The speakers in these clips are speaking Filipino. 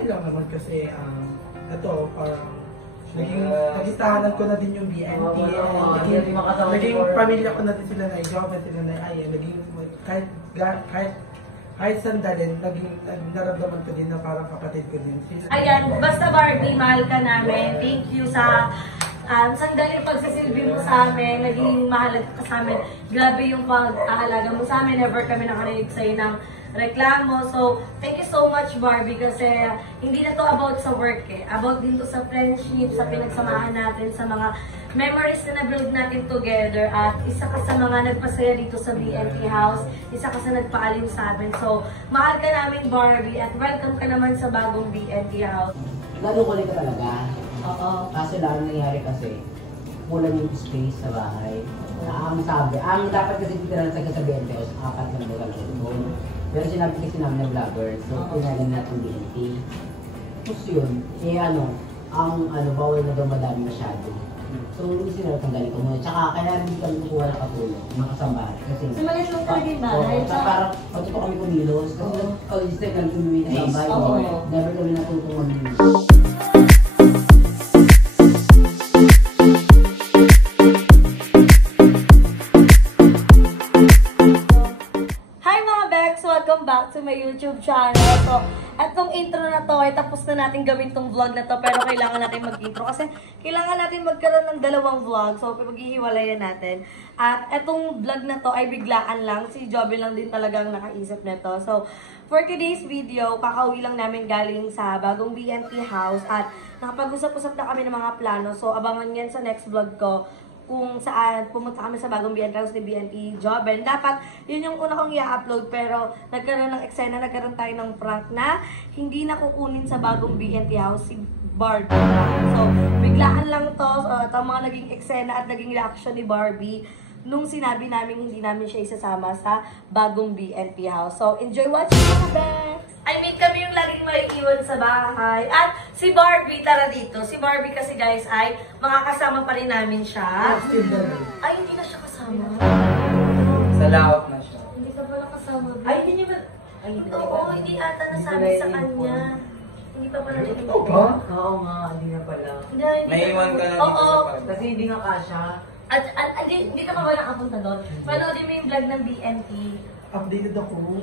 okay lang naman kasi ito parang naging tahanan ko na din yung BNT. Naging pamilya ko na din sila na i-job na sila na naging kahit sandalin, naramdaman ko din na parang kapatid ko din sila. Ayan, basta Barbie, mahal ka namin. Thank you sa sandali pagsisilbi mo sa amin, naging mahalaga ka sa amin. Grabe yung pag-aalaga mo sa amin, never kami nakarinig sa'yo ng reklamo. So, thank you so much Barbie kasi hindi na to about sa work about din to sa friendship, sa pinagsamahan natin, sa mga memories na na-build natin together at isa ka sa mga nagpasaya dito sa BNT House, isa ka sa nagpaalim sa amin. So, mahal ka namin Barbie at welcome ka naman sa bagong BNT House. Nalukulit ka talaga. Oo. Kaso lang nangyari kasi, kulang yung space sa bahay. Ang dapat kasi dito na sa BNT House, 4 na lugar ko. Pero sinabi kasi namin na vlogger, so pinalim natin BNT. Tapos yun, bawal na daw madami masyado. So, hindi sila tanggalin ko muna. Tsaka, kaya hindi kami kukuha ng katulong, mga kasambahan. Kasi, so, maliit lang talaga yung bahay. Parang, patuto kami kumilos. Kasi, this time, kami kumuwi na sa bahay. Never kami natutong mag-milos. Welcome back to my YouTube channel. So, etong intro na to ay tapos na natin gawin tong vlog na to pero kailangan natin mag-intro kasi kailangan natin magkaroon ng 2 vlog. So, paghihiwalayan natin. At etong vlog na to ay biglaan lang. Si Joby lang din talagang nakaisip nito. So, for today's video, kakauwi lang namin galing sa bagong BNT House at nakapag-usap-usap na kami ng mga plano. So, abangan yan sa next vlog ko kung saan pumunta kami sa bagong BNT House ni BNT Joben. Dapat, yun yung una kong i-upload pero nagkaroon ng eksena, nagkaroon tayo ng prank na hindi na kukunin sa bagong BNT House si Barbie. So, biglaan lang to. Ito mga naging eksena at naging reaction ni Barbie nung sinabi namin hindi namin siya isasama sa bagong BNT House. So, enjoy watching mga best! I mean, kami yung laging maiiwan sa bahay. At si Barbie, tara dito. Si Barbie kasi guys ay makakasama pa rin namin siya. Ay, hindi na siya kasama. Sa laot na siya. Hindi ka pala kasama. Ay, hindi niya ba? Ay, hindi Oo, hindi ata nasabi sa kanya. Hindi pa pala rin. Oo ba? Oo nga, hindi na pala. Naiwan ka na dito sa pag. Kasi hindi nga kasha. At hindi ka pa ba nakapunta doon? Panoodin mo yung vlog ng BNT. Updated ako.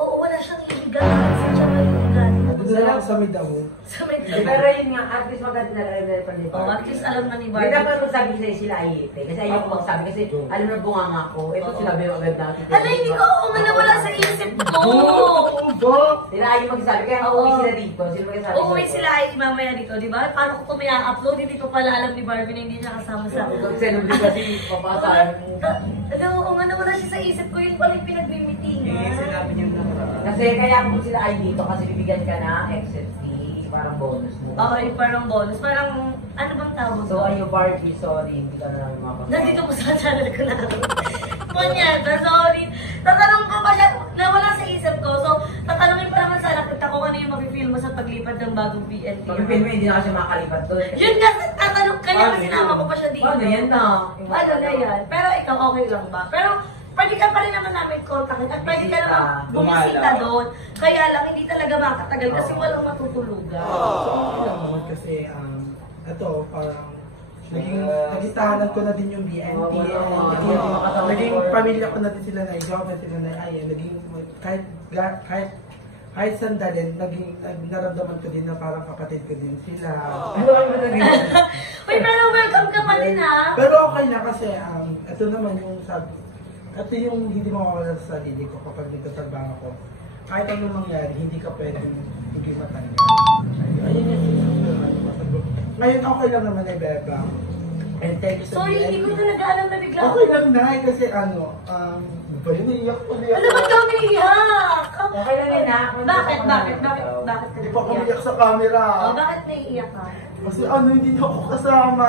Oo, wala siyang iligan. Saan siya maligan? Doon lang ako sa may damo. Sa may Pero yun nga, at least maganda na rin pa ni Barbie. Oh, at least alam na ni Hindi Barbie. dapat magsabi sa'yo sila ay ite. Kasi ayun ko magsabi. Kasi alam na bunganga ko. Ito sinabi yung agad natin. Hala, hindi ko ako nga nawala sa isip ko. Sila ay magsabi. Kaya uuwi sila dito. Sila magsabi. Uuwi sila ay mamaya dito, di ba? Paano ko may upload? Hindi ko pala alam ni Barbie na hindi siya kasama sa... Kasi nabili kasi papasahan. Alam mo, nga nawala siya sa isip ko. Yun pala yung pinag-meetingan. Sinabi niyo na. Kasi kaya kung sila ay dito kasi bibigyan ka na exit fee. Parang bonus mo. Okay, parang bonus. Parang, ano bang tawag? So ayun Barbie, sorry. Hindi ka na lang mapapasama. Nandito po sa channel ko na. Kunyata, sorry. Tatanong ko pa siya, nawala sa isip ko. So, tatanungin pa naman sana kita kung ano yung mapipil mo sa paglipad ng bagong BNT. Pag-film mo, hindi na kasi makakalipat doon. Yun nga, tatanong kanya kasi sinama ko pa siya dito. Paano yan na? Ano na yan? Pero ikaw, okay lang ba? Pero, pwede ka pa rin naman namin kontakin at pwede ka naman bumisita doon. Kaya lang, hindi talaga makatagal kasi walang matutulugan. So, okay lang naman kasi, ito, parang, naging tahanan ko na din yung BNT. Naging pamilya ko na din sila na i-job na sila na naging, kahit sandalin, naramdaman ko din na parang kapatid ko din sila. Uy, pero welcome ka pa rin ha? Pero okay na kasi, ito naman yung sabi, ito yung hindi mawawala sa sarili ko kapag nagtatrabaho ko. Kahit anong mangyari, hindi ka pwedeng hindi matanggal. Ayun yung sinasabi. Ngayon okay lang naman ay Beba. And thank you so much. Sorry, hindi ko talaga alam na bigla. Okay lang na kasi ba yun, naiiyak ko na. Ano ba't ka umiiyak? Okay lang yun ha. Bakit ka Hindi pa naiiyak? kumiyak sa camera. Oh, bakit naiiyak ka? Kasi hindi na ako kasama.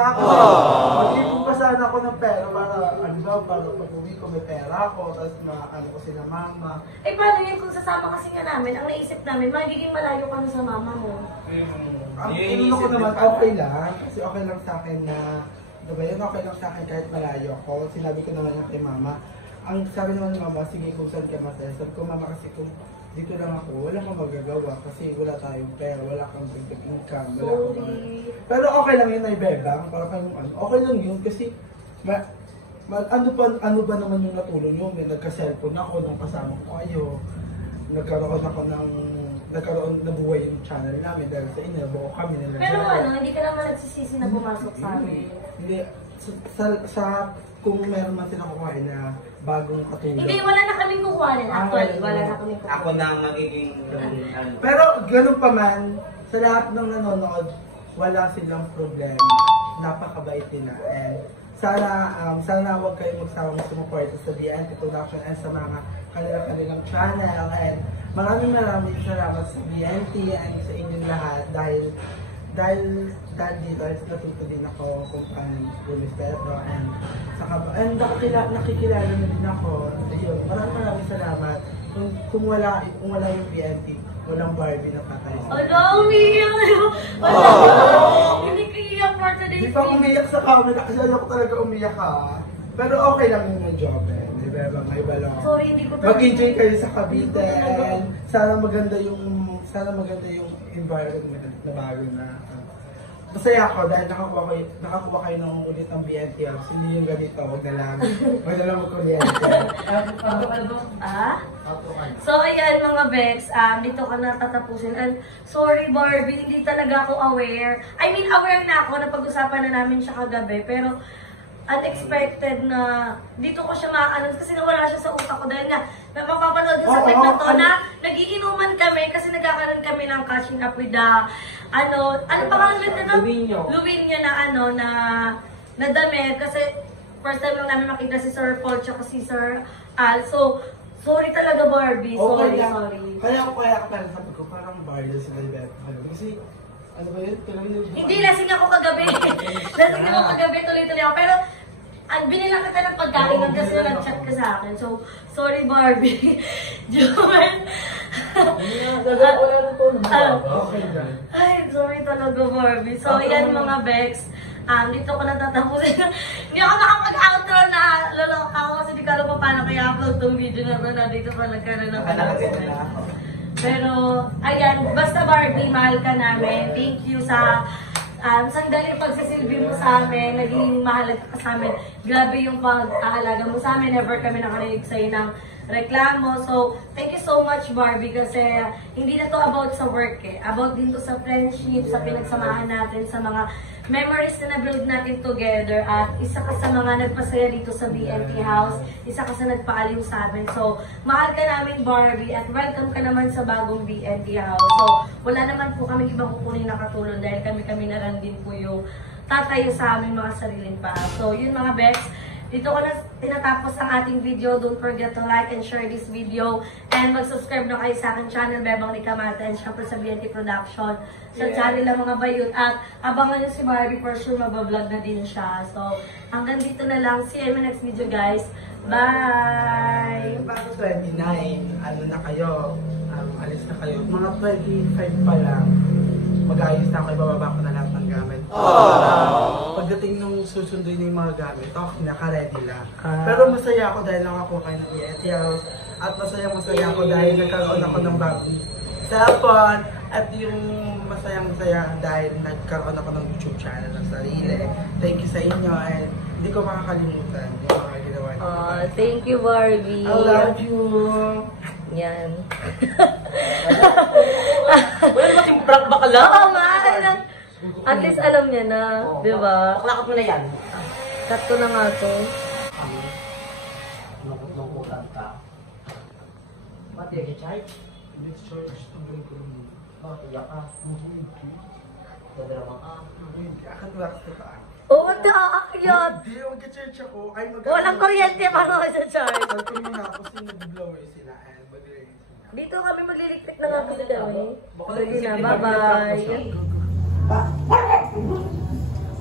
Mag-ipon pa sana ako ng pera para pag-uwi ko may pera ako, tapos ko sila mama. Eh, paano yun kung sasama kasi nga namin, ang naisip namin, magiging malayo ka na sa mama mo. Ang inuna ko naman, okay lang. Kasi okay lang sa akin na, diba yun, okay lang sa akin kahit malayo ako. Sinabi ko naman yan kay mama. Ang sabi naman ni mama, sige kung saan ka masaya. Sabi ko, mama kasi kung dito lang ako, wala kang magagawa kasi wala tayong pera, wala kang dagdag income, wala kang Sorry. Pero okay lang yun ay bebang, para kayong ano, okay lang yun kasi ano ba naman yung natulong nyo? May nagka-cellphone ako nung kasama ko kayo, nabuhay yung channel namin dahil sa inyo, buo kami nila. Pero ano, hindi ka naman nagsisisi na pumasok sa amin. Hindi, kung meron man sila kukuhain na bagong katulong. Hindi, wala na kaming kukuhanin. Actually, wala na kaming kukuhanin. Ako na ang magiging Pero ganun pa man, sa lahat ng nanonood, wala silang problema. Napakabait nila. And sana huwag kayong magsawang sumuporta sa BNT Production and sa mga kanilang channel. And maraming salamat sa BNT and sa inyong lahat dahil dito natuto din ako kung paano gumispeto and nakikilala na din ako. Ayun, maraming salamat. Kung wala yung BNT, walang Barbie na patay. Ano, umiiyak na yun. Hindi ko iiyak for today's Di pa umiyak sa camera kasi ayaw ko talaga umiyak Pero okay lang yung job Di ba? May balong. Sorry, hindi ko Mag-enjoy kayo sa Cavite and sana maganda yung environment na bago na. Masaya ako dahil nakakuha kayo ng ulit ng BNT House. Hindi yung ganito, wag na lang magkuryente. So, ayan mga Bex, dito ka na tatapusin. And sorry Barbie, hindi talaga ako aware. I mean, aware na ako na pag-usapan na namin siya kagabi. Pero, unexpected na dito ko siya ma-announce kasi nawala siya sa utak ko dahil nga napapapanood ko sa clip na to na nagiinuman kami kasi nagkakaroon kami ng catching up with the ano pangalan nito? Luwinyo na damit kasi first time lang namin makita si Sir Paul tsaka si Sir Al. So, sorry talaga Barbie. Sorry. Kaya sabi ko, parang Barbie sila yung kasi ano ba yun? Hindi, lasing ako kagabi. Lasing ako kagabi, tuloy-tuloy ako. Pero, binilang kita ng pagkain kasi nag-chat ka sa akin. So, sorry Barbie. Joel. Wala na to. Okay lang. Ay, sorry talaga Barbie. So, yan mga Bex. Dito ko natatapusin. Hindi ako makapag-outro na loloka ako kasi di ko alam paano kaya upload tong video na to na dito pa nagkaroon ng Pero, ayan, basta Barbie, mahal ka namin. Thank you sa sandali pagsisilbi mo sa amin. Naging mahal ka sa amin. Grabe yung pag-aalaga mo sa amin. Never kami nakarinig sa'yo ng reklamo. So, thank you so much Barbie kasi hindi na to about sa work About din to sa friendship, sa pinagsamahan natin, sa mga memories na na-build natin together at isa ka sa mga nagpasaya dito sa BNT House, isa ka sa nagpaaliw sa amin. So, mahal ka namin Barbie at welcome ka naman sa bagong BNT House. So, wala naman po kami ibang kukunin na katulong dahil kami na lang din po yung tatayo sa aming mga sariling pa. So, yun mga Bex, dito ko na tinatapos ang ating video. Don't forget to like and share this video. And mag-subscribe na kayo sa aking channel, Bebang ni Kamata, and syempre sa BNT Production. Sa channel ng mga bayot. At abangan nyo si Barbie, for sure mabablog na din siya. So, hanggang dito na lang. See you in my next video, guys. Bye! Bago 29, ano na kayo? Alis na kayo. Mga 25 pa lang. Mag-ayos na ako, ibababa ko na lahat ng gamit. Pagdating nung susunduin yung mga gamit, naka-ready lang. Pero masaya ako dahil nakakuha kayo ng BNT House. At masaya ako dahil nagkaroon ako ng bagong cellphone. At yung masayang-masaya dahil nagkaroon ako ng YouTube channel ng sarili. Thank you sa inyo and hindi ko makakalimutan yung mga ginawa niyo. Thank you Barbie. I love you! Yan. Wala naman yung prank bakala. Oo nga. At least alam niya na. Di ba? Baklakap mo na yan. Cut ko na nga to. Nungkutan ka. Ba't yung charge? Next charge, tanggalin ko lang. Iyak ka. Sobrang ka. Akatrax ko ka. Oo, nakakakiyot. Hindi, mag-charge ako. Ay, Walang kuryente paano ka sa charge. Sabi ko muna ako kasi nag-blower sila and mag-release sila. Dito kami magliliktik na nga kasi kami. Baka Sige na, nag-isip bye-bye.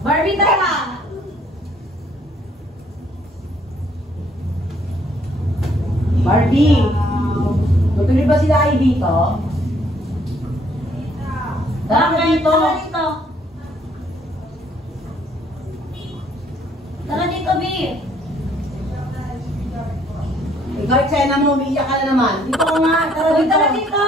Barbie, tara! Barbie! Tutuloy ba sila ay dito? Tara na dito! Tara dito! Tara dito, B! Ikaw, eksena mo, umiiyak ka na naman. Dito ka nga, tara Huwag dito. ka na dito!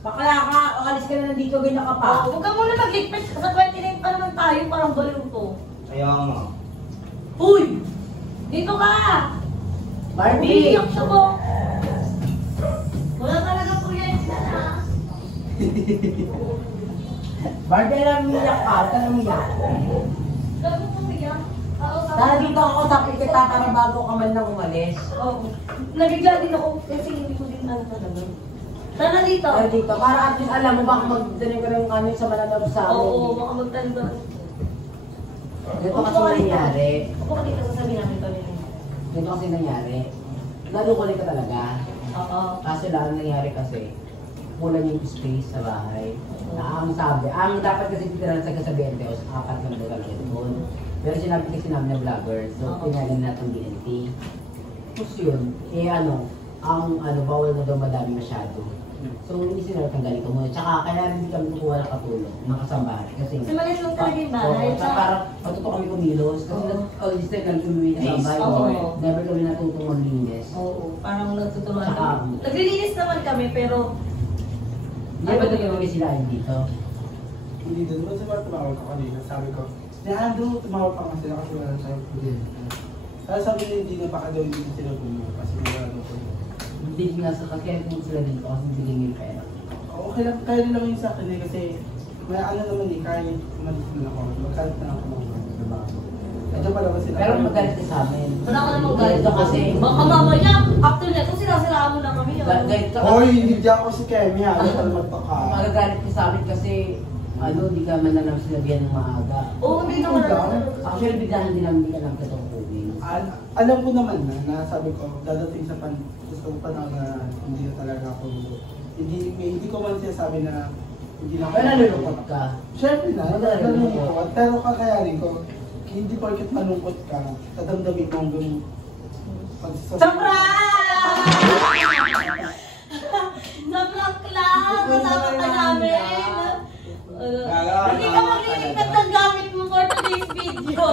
Bakla ka, alis ka na nandito, ganyan ka pa. Huwag ka muna magligpit. Sa 29 pa naman tayo, parang baliw to. Kaya nga. Uy! Dito ka! Barbie! Umiiyak siya mo. Wala talaga proyekta na. Barbie, alam umiiyak ka, tara umiiyak. Gago mo umiiyak. Tara dito ako, tapos kita para bago ka man lang umalis. Oo. Nabigla din ako kasi hindi ko din ano talaga. Tara dito. Tara dito, para at least alam mo baka magdaling ka ng kanin sa mananap sa amin. Oo, baka magtanda. Ganito kasi nangyari. Upo ka dito, sasabihin namin to nila. Ganito kasi nangyari. Nalukulit ka talaga. Oo. Kaso lang ang nangyari kasi, kulang yung space sa bahay. Na ang sabi, ang dapat kasi titirahan sa kasabihan ko, apat na lugar doon. Pero sinabi kasi namin na vlogger, so Oo. pinalin natin BNT. Tapos yun, eh ano, ang bawal na daw madami masyado. So hindi sila tanggalin ko muna. Tsaka kaya hindi kami kukuha ng katulong, ng kasambahay. Kasi Kasi maliit lang talaga yung bahay. Oo, tsaka parang matuto kami kumilos. Kasi this time lang kami kasambahay ko. Oo. Never kami natutong maglinis. Oo, parang natuturuan Saka, kami. Naglilinis naman kami, pero Hindi ba nagkakami sila ayun dito? Hindi doon. Ba't sa mga tumawag ko kanina? Sabi ko, Leandro, tumawag pa nga sila kasi wala tayong pudin. Kaya sabi nila hindi na baka daw hindi na sila bumuha kasi wala daw po. Hindi nga sa kaya kung sila dito kasi hindi yung pera. Okay lang, kaya rin naman yun sa akin eh kasi may ano naman eh, kaya umalis na ako. Magkalit na ako ng diba? Ito pala ba sila? Pero magalit ka sa amin. wala ka namang galit. Ito kasi, Baka mamaya, after neto, sinasiraan mo na kami. galit ka Hoy, hindi ako si Kemi ha. Ano pala magpaka? magagalit ka sa amin kasi hindi ka man na lang sinabihan ng maaga. Oo, hindi naman. Actually, biglaan din namin hindi ka lang katungkuhin. Alam ko naman na sabi ko, dadating sa panahon na hindi na talaga ako, hindi ko man sinasabi na hindi na ako. Pero nalulungkot ka. Siyempre na, Nalulungkot. nalulungkot. Pero kakayanin ko, hindi porket malungkot ka, dadamdamin mo hanggang Sobra! Sobrang class! Kasama ka namin! Hindi ka maglilipat ng gamit mo for today's video.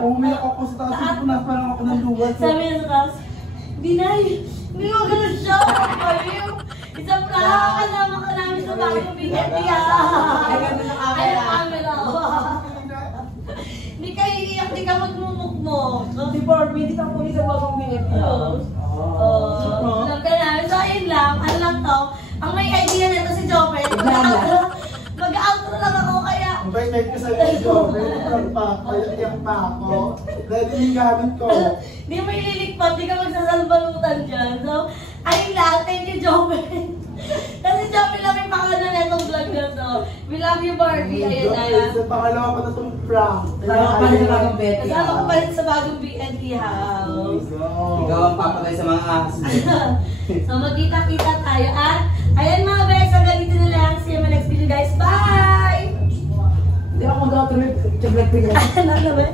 Umiyak ako sa taas, punas pa lang ako ng luwal. Sabi niya sa taas, Binay, hindi mo ganun siya. Ayaw. Isang prank, kasama ka namin sa bagong binati ha. Ay, ang camera. Hindi ka iiyak, hindi ka magmumukmok. Si Barbie, hindi ka po sa bagong binigay. Alam ka namin. So, ayun lang. Ano lang to. Ang may idea nito si Jopet. Mag-outro lang ako kaya. Ang bait ko sa video, meron pa ako, iyak pa ako. Ready yung gamit ko. Hindi mo ililikpat, di ka magsasalbalutan dyan. So, ayun lang. Thank you, Jopet. Kasi Jopet lang yung pangalan na itong vlog na to. We love you, Barbie. Ayan na. Sa pangalawa ko na itong prank. Kasama ka rin sa bagong Betty. Kasama ko pa rin sa bagong BNT house. Ikaw ang papatay sa mga ahas mo. So, magkita-kita tayo. At, ayan mga bes, hanggang dito na lang. See you in my next video, guys. Bye! Hindi ako mag-outro yung chocolate pig. Ano naman?